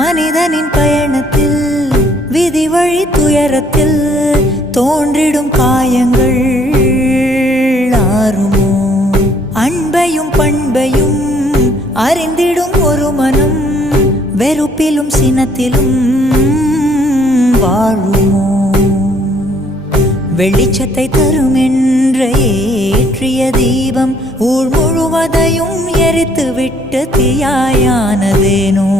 மனிதனின் பயணத்தில் விதி வழி துயரத்தில் தோன்றிடும் காயங்கள் ஆறுமோ? அன்பையும் பண்பையும் அறிந்திடும் ஒரு மனம் வெறுப்பிலும் சினத்திலும் வாழுமோ? வெளிச்சத்தை தரும் என்ற ஏற்றிய தீபம் ஊர் முழுவதையும் எரித்து விட்டு தீயாயானதேனோ?